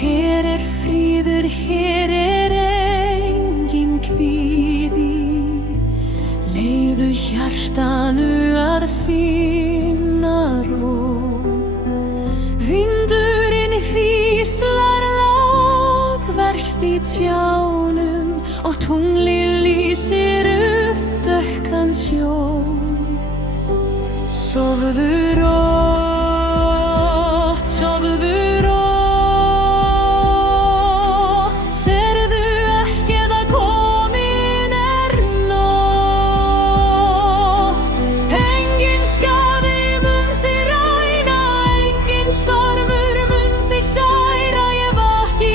Hér fríður, hér engin kvíði. Leyfðu hjartanu að finna ró. Vindurinn hvíslar lagverkt í trjánum og tunglið lýsir upp dökkan sjó. Sofðu rótt, sofðu rótt. Sérðu ekki að komin nótt? Enginn skaði mun þig ræna, enginn stormur mun þig særa. Ég vaki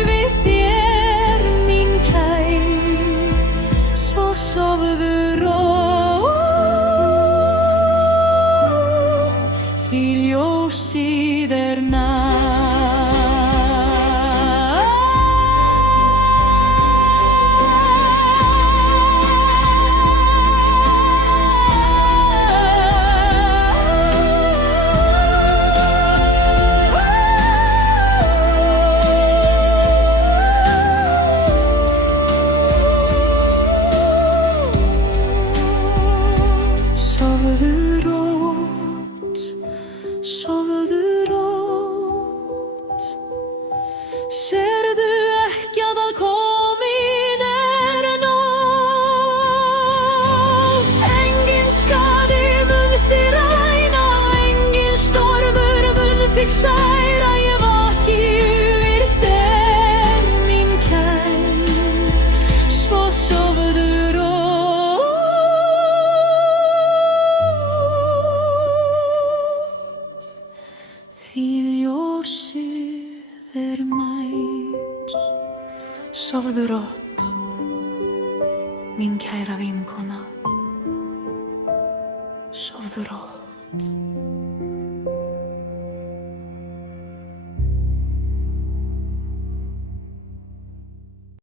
yfir þér, mín kær, svo sofðu rótt, því ljósið nær. Sofðu rótt, sofðu rótt. Sérðu ekki að komin nótt? Enginn skaði mun þig ræna, enginn stormur mun þig særa. Ég vaki yfir þér, mín kær, svo sofðu rótt, því ljósið nær. Sofðu rótt, mín kæra vinkona, sofðu rótt.